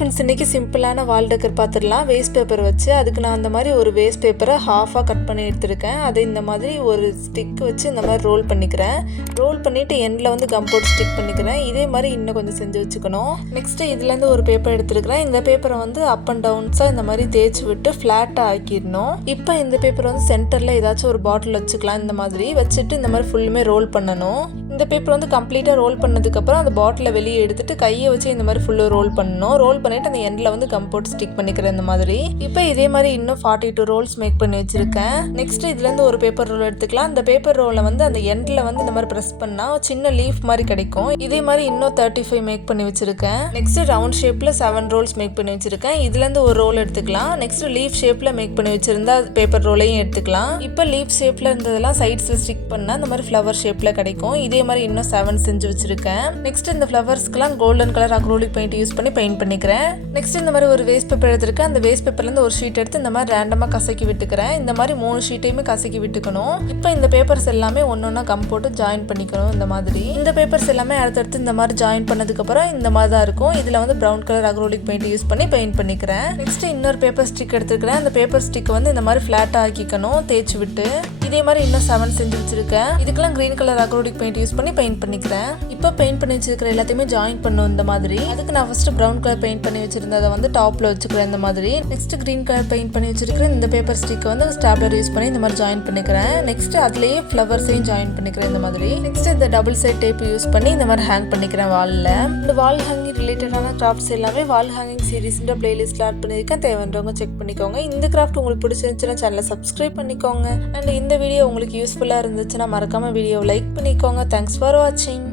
Friends, இன்றைக்கி சிம்பிளான வால் decker பார்த்துடலாம். வேஸ்ட் பேப்பர் வச்சு அதுக்கு நான் அந்த மாதிரி ஒரு வேஸ்ட் பேப்பரை ஹாஃபாக கட் பண்ணி எடுத்துருக்கேன். அதை இந்த மாதிரி ஒரு ஸ்டிக் வச்சு இந்த மாதிரி ரோல் பண்ணிக்கிறேன். ரோல் பண்ணிவிட்டு எண்டில் வந்து கம் போட்டு ஸ்டிக் பண்ணிக்கிறேன். இதே மாதிரி இன்னும் கொஞ்சம் செஞ்சு வச்சுக்கணும். நெக்ஸ்ட்டு இதுலேருந்து ஒரு பேப்பர் எடுத்துருக்கிறேன். இந்த பேப்பரை வந்து அப் அண்ட் டவுன்ஸாக இந்த மாதிரி தேய்ச்சி விட்டு ஃப்ளாட்டாக ஆக்கிடணும். இப்போ இந்த பேப்பர் வந்து சென்டரில் ஏதாச்சும் ஒரு பாட்டில் வச்சுக்கலாம். இந்த மாதிரி வச்சுட்டு இந்த மாதிரி ஃபுல்லுமே ரோல் பண்ணணும். இந்த பேப்பர் வந்து கம்ப்ளீட்டாக ரோல் பண்ணதுக்கப்புறம் அந்த பாட்டிலை வெளியே எடுத்துட்டு கையை வச்சு இந்த மாதிரி ஃபுல்லாக ரோல் பண்ணணும். ரோல் பண்ணிவிட்டு அந்த எண்டில் வந்து கம் போட்டு ஸ்டிக் பண்ணிக்கிறேன் இந்த மாதிரி. இப்போ இதே மாதிரி இன்னும் 42 ரோல்ஸ் மேக் பண்ணி வச்சுருக்கேன். நெக்ஸ்ட் இதுலேருந்து ஒரு பேப்பர் ரோல் எடுத்துக்கலாம். அந்த பேப்பர் ரோலை வந்து அந்த எண்டில் வந்து இந்த மாதிரி ப்ரெஸ் பண்ணால் சின்ன லீஃப் மாதிரி கிடைக்கும். இதே மாதிரி இன்னும் 35 மேக் பண்ணி வச்சுருக்கேன். நெக்ஸ்ட் ரவுண்ட் ஷேப்பில் 7 ரோல்ஸ் மேக் பண்ணி வச்சுருக்கேன். இதுலேருந்து ஒரு ரோல் எடுத்துக்கலாம். நெக்ஸ்ட் லீஃப் ஷேப்பில் மேக் பண்ணி வச்சுருந்தா பேப்பர் ரோலையும் எடுத்துக்கலாம். இப்போ லீஃப் ஷேப்பில் இருந்ததெல்லாம் சைட்ஸில் ஸ்டிக் பண்ணால் இந்த மாதிரி ஃப்ளவர் ஷேப்பில் கிடைக்கும். இதே மாதிரி இன்னும் 7 செஞ்சு வச்சுருக்கேன். நெக்ஸ்ட் இந்த ஃப்ளவர்ஸ்க்குலாம் golden colour acrylic paint use பண்ணி பெயிண்ட் பண்ணிக்கிறேன். நெக்ஸ்ட் இந்த மாதிரி ஒரு வேஸ்ட் பேப்பர் எடுத்துருக்கேன். அந்த வேஸ்ட் பேப்பர்லேருந்து ஒரு ஷீட் எடுத்து இந்த மாதிரி ரேண்டமாக கசக்கி விட்டுக்கிறேன். இந்த மாதிரி 3 ஷீட்டையுமே கசக்கி விட்டுக்கணும். இப்போ இந்த பேப்பர்ஸ் எல்லாமே ஒன்றா கம் போட்டு ஜாயின் பண்ணிக்கணும். இந்த மாதிரி இந்த பேப்பர்ஸ் எல்லாமே அடுத்தடுத்து இந்த மாதிரி ஜாயின் பண்ணதுக்கப்புறம் இந்த மாதிரி தான் இருக்கும். இதில் வந்து brown colour acrylic paint use பண்ணி பெயிண்ட் பண்ணிக்கிறேன். நெக்ஸ்ட் இன்னொரு பேப்பர் ஸ்டிக் எடுத்துக்கிறேன். அந்த பேப்பர் ஸ்டிக் வந்து இந்த மாதிரி ஃப்ளாட்டாக ஆக்கிக்கணும் தேய்ச்சி விட்டு. இதே மாதிரி இன்னும் 7 செஞ்சு வச்சிருக்கேன். இதுக்கெல்லாம் green colour acrylic paint use பண்ணி பெயிண்ட் பண்ணிக்கிறேன். இப்போ பெயிண்ட் பண்ணி வச்சிருக்கிற எல்லாத்தையுமே ஜாயின் பண்ணும் இந்த மாதிரி. அதுக்கு நான் ஃபர்ஸ்ட் ப்ரௌன் கலர் பெயிண்ட் பண்ணி வச்சிருந்ததை வந்து டாப்ல வச்சுக்கிறேன் இந்த மாதிரி. நெக்ஸ்ட் கிரீன் கலர் பெயிண்ட் பண்ணி வச்சிருக்கிறேன். இந்த பேப்பர் ஸ்டிக் வந்து ஸ்டாப்லர் யூஸ் பண்ணி இந்த மாதிரி ஜாயின் பண்ணிக்கிறேன். நெக்ஸ்ட் அதுலயே ஃப்ளவர்ஸையும் ஜாயின் பண்ணிக்கிறேன் இந்த மாதிரி. நெக்ஸ்ட் இந்த டபுள் சைட் டேப் யூஸ் பண்ணி இந்த மாதிரி ஹேங் பண்ணிக்கிறேன் வால்ல. இந்த வால் ஹேங்கிங் ரிலேட்டடான கிராஃப்ட்ஸ் எல்லாமே வால் ஹேங்கிங் சீரிஸ்ன்ற பிளேலிஸ்ட்ல ஆட் பண்ணியிருக்கேன். தேவைன்றவங்க செக் பண்ணிக்கோங்க. இந்த கிராஃப்ட் உங்களுக்கு பிடிச்சிருந்துச்சுன்னா சேனலை சப்ஸ்கிரைப் பண்ணிக்கோங்க. அண்ட் இந்த வீடியோ உங்களுக்கு யூஸ்ஃபுல்லாக இருந்துச்சுன்னா மறக்காம வீடியோ லைக் பண்ணிக்கோங்க. தேங்க்ஸ் ஃபார் வாட்சிங்.